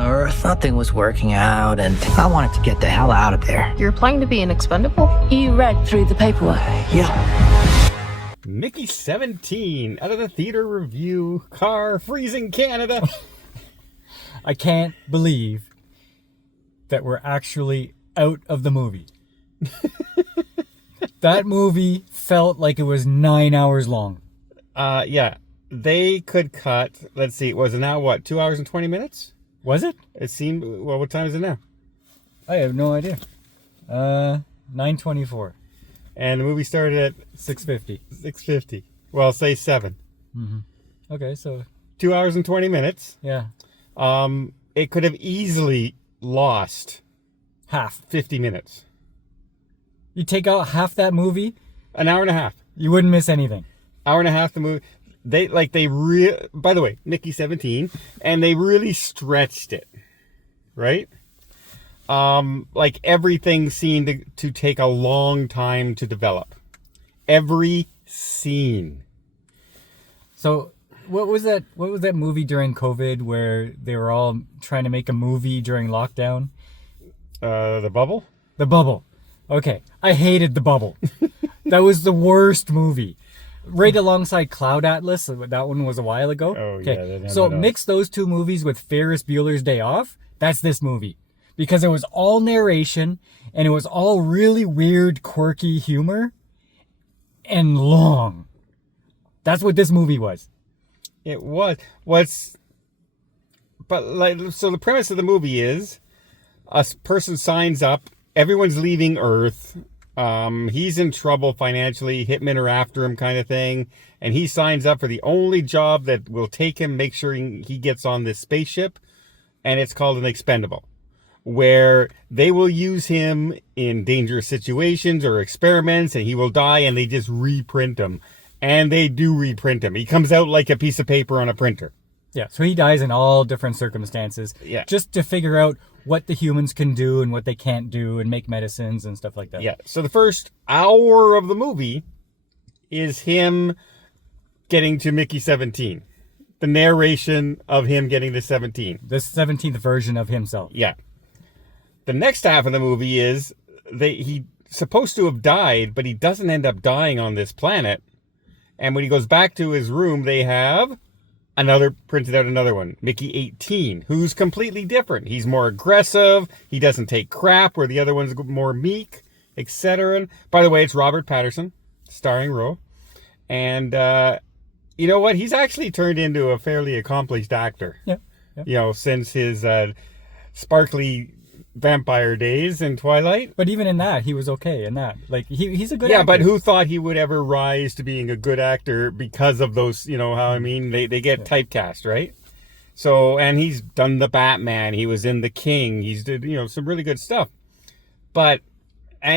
on Earth. Nothing was working out, and I wanted to get the hell out of there. You're applying to be an expendable? You read through the paperwork. Yeah. Mickey 17 out of the theater review. Car freezing Canada. I can't believe that we're actually out of the movie. That movie felt like it was 9 hours long. Yeah. They could cut, let's see, was it now what, 2 hours and 20 minutes? Was it? It seemed, well, what time is it now? I have no idea. 9:24. And the movie started at 6:50. 6:50. Well, say 7. Mm-hmm. Okay, so 2 hours and 20 minutes. yeah, It could have easily lost half. 50 minutes. You take out half that movie, An hour and a half. you wouldn't miss anything. Hour and a half the movie. By the way, Mickey 17, and they really stretched it, right? Like everything seemed to take a long time to develop. Every scene. So what was that movie during COVID where they were all trying to make a movie during lockdown? The Bubble? The Bubble. Okay, I hated The Bubble. That was the worst movie. Right alongside Cloud Atlas, that one was a while ago. Oh, okay. yeah. So mix those two movies with Ferris Bueller's Day Off. That's this movie. Because it was all narration, and it was all really weird, quirky humor, and long. That's what this movie was. It was. So the premise of the movie is a person signs up, everyone's leaving Earth. He's in trouble financially, hitmen are after him kind of thing. And he signs up for the only job that will take him, make sure he gets on this spaceship. And it's called an expendable, where they will use him in dangerous situations or experiments and he will die and they just reprint him. And they do reprint him. He comes out like a piece of paper on a printer. Yeah, so he dies in all different circumstances. Yeah. Just to figure out what the humans can do and what they can't do and make medicines and stuff like that. Yeah. So the first hour of the movie is him getting to Mickey 17. The narration of him getting to 17. The 17th version of himself. Yeah. The next half of the movie is he's supposed to have died, but he doesn't end up dying on this planet. And when he goes back to his room, they have printed out another one, Mickey 18, who's completely different. He's more aggressive. He doesn't take crap, where the other one's more meek, etc. By the way, it's Robert Pattinson, starring role. And you know what? He's actually turned into a fairly accomplished actor. Yeah. You know, since his sparkly vampire days in Twilight. But even in that, he was okay in that. Like, he's a good actor. actor. But who thought he would ever rise to being a good actor because of those, you know how I mean? They get typecast, right? So, and he's done the Batman. He was in The King. He's did, some really good stuff. And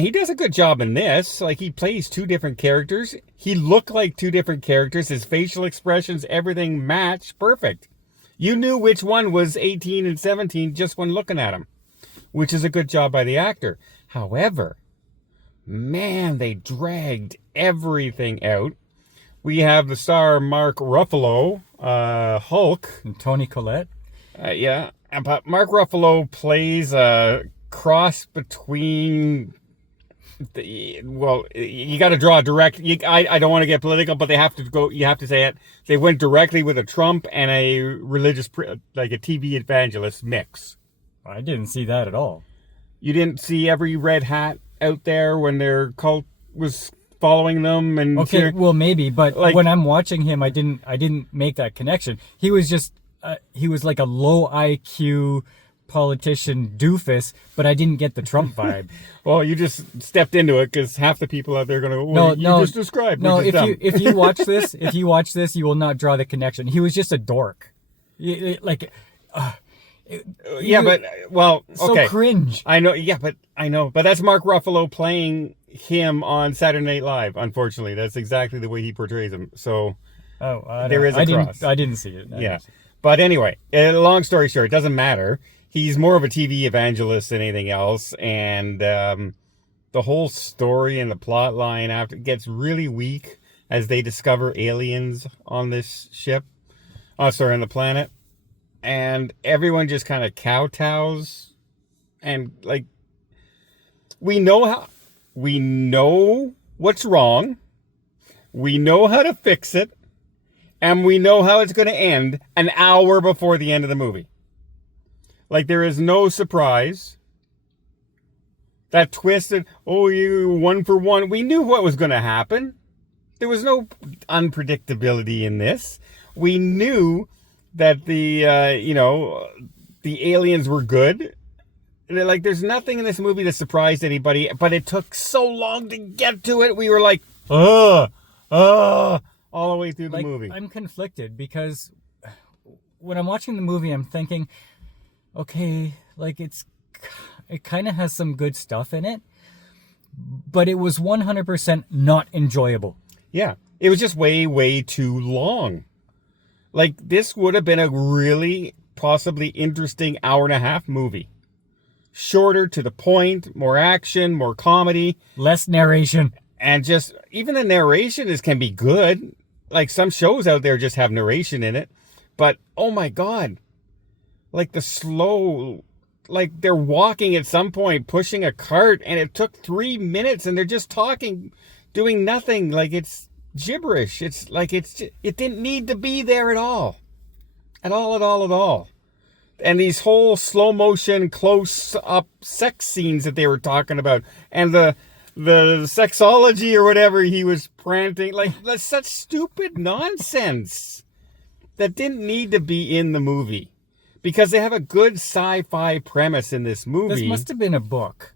he does a good job in this. Like, he plays two different characters. He looked like two different characters. His facial expressions, everything matched perfect. You knew which one was 18 and 17 just when looking at him, which is a good job by the actor. However, man, they dragged everything out. We have the star Mark Ruffalo, Hulk. And Toni Collette. Yeah, but Mark Ruffalo plays a cross between... you got to draw a direct... I don't want to get political, but they have to go... You have to say it. They went directly with a Trump and a religious... like a TV evangelist mix. I didn't see that at all. You didn't see every red hat out there when their cult was following them and okay, well maybe, but like, when I'm watching him, I didn't make that connection. He was just he was like a low IQ politician doofus, but I didn't get the Trump vibe. Well, you just stepped into it because half the people out there are going to. Well, you just described. No, if you watch this, you will not draw the connection. He was just a dork, okay. So cringe. I know, but that's Mark Ruffalo playing him on Saturday Night Live. Unfortunately, that's exactly the way he portrays him. So, there is a cross. I didn't see it. Yeah, but anyway, long story short, it doesn't matter. He's more of a TV evangelist than anything else, and the whole story and the plot line after gets really weak as they discover aliens on this ship. On the planet. and everyone just kind of kowtows, and like we know what's wrong, we know how to fix it, and we know how it's going to end an hour before the end of the movie. Like, there is no surprise. That twisted, you 1 for 1. We knew what was going to happen. There was no unpredictability in this. We knew that the aliens were good. Like, there's nothing in this movie that surprised anybody, but it took so long to get to it. We were like, all the way through the movie. I'm conflicted because when I'm watching the movie, I'm thinking, okay, like it kind of has some good stuff in it, but it was 100% not enjoyable. Yeah, it was just way, way too long. Like, this would have been a really possibly interesting 1.5-hour movie. Shorter, to the point, more action, more comedy. Less narration. And just, even the narration can be good. Like, some shows out there just have narration in it. But, oh my God. Like, the slow, like, they're walking at some point, pushing a cart, and it took 3 minutes, and they're just talking, doing nothing. Like, it's gibberish. It's like, it didn't need to be there at all. At all. And these whole slow motion, close up sex scenes that they were talking about, and the sexology or whatever he was prancing, like, that's such stupid nonsense that didn't need to be in the movie, because they have a good sci-fi premise in this movie. This must have been a book,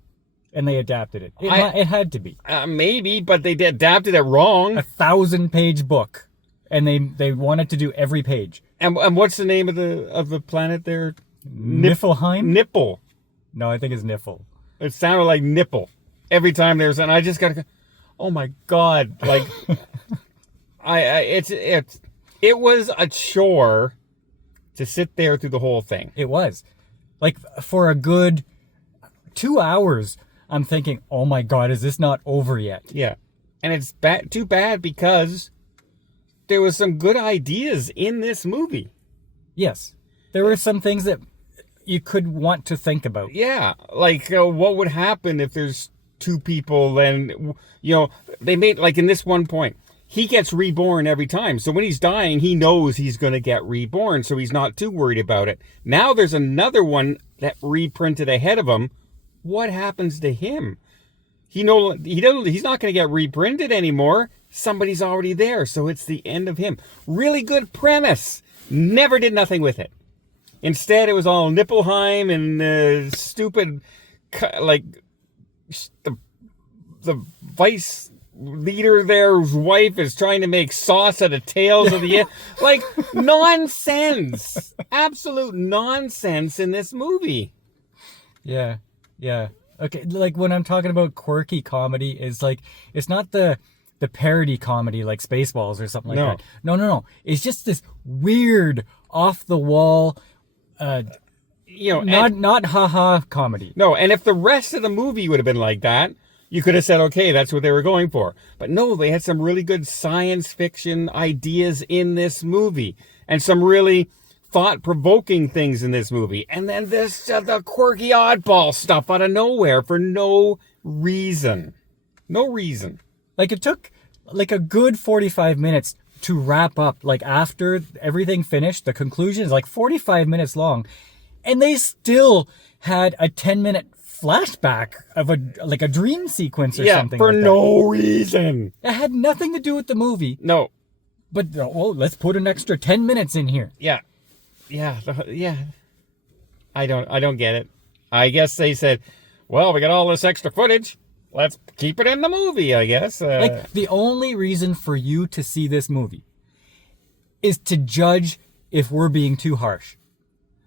and they adapted it. It had to be. Maybe, but they adapted it wrong. A 1,000-page book, and they wanted to do every page. And what's the name of the planet there? Niflheim? Nipple. No, I think it's Niffle. It sounded like nipple every time there's, and I just gotta go, oh my God, like, it was a chore to sit there through the whole thing. It was. Like, for a good 2 hours, I'm thinking, oh my God, is this not over yet? Yeah. And it's too bad, because there was some good ideas in this movie. Yes. There were some things that you could want to think about. Yeah. Like, what would happen if there's two people, and, they made, like, in this one point, he gets reborn every time. So when he's dying, he knows he's going to get reborn, so he's not too worried about it. Now there's another one that reprinted ahead of him. What happens to him? He's not going to get reprinted anymore. Somebody's already there, so it's the end of him. Really good premise. Never did nothing with it. Instead, it was all Niflheim and stupid, like, the vice leader there's wife is trying to make sauce out of tails of the like, nonsense. Absolute nonsense in this movie. Yeah. Okay, like, when I'm talking about quirky comedy, is like, it's not the parody comedy like Spaceballs or something like that. No. It's just this weird, off the wall, not haha comedy. No, and if the rest of the movie would have been like that, you could have said, okay, that's what they were going for. But no, they had some really good science fiction ideas in this movie, and some really thought-provoking things in this movie. And then this, the quirky oddball stuff out of nowhere for no reason. No reason. Like, it took, like, a good 45 minutes to wrap up. Like, after everything finished, the conclusion is like 45 minutes long. And they still had a 10-minute flashback of a dream sequence or something for like that. no reason. It had nothing to do with the movie. No. But, let's put an extra 10 minutes in here. Yeah. I don't get it. I guess they said, well, we got all this extra footage. Let's keep it in the movie, I guess. Like, the only reason for you to see this movie is to judge if we're being too harsh.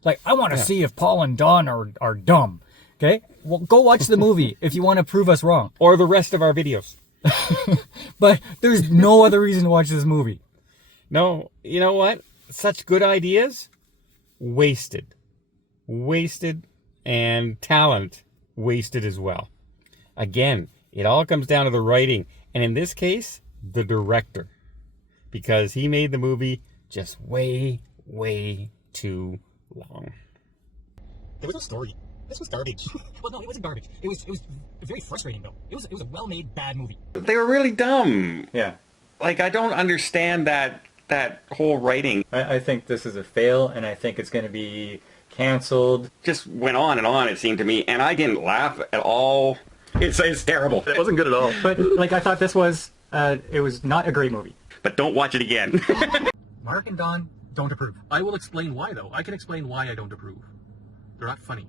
Like, I want to see if Paul and Don are dumb. Okay? Well, go watch the movie if you want to prove us wrong. Or the rest of our videos. But there's no other reason to watch this movie. No, you know what? Such good ideas, wasted. Wasted, and talent wasted as well. Again, it all comes down to the writing, and in this case, the director. Because he made the movie just way, way too long. There was no story. This was garbage. Well, no, it wasn't garbage. It was very frustrating though. It was a well-made bad movie. They were really dumb. Yeah. Like, I don't understand that whole writing. I think this is a fail, and I think it's going to be canceled. Just went on and on, it seemed to me, and I didn't laugh at all. It's terrible. It wasn't good at all. But, like, I thought this was, it was not a great movie. But don't watch it again. Mark and Don don't approve. I will explain why, though. I can explain why I don't approve. They're not funny.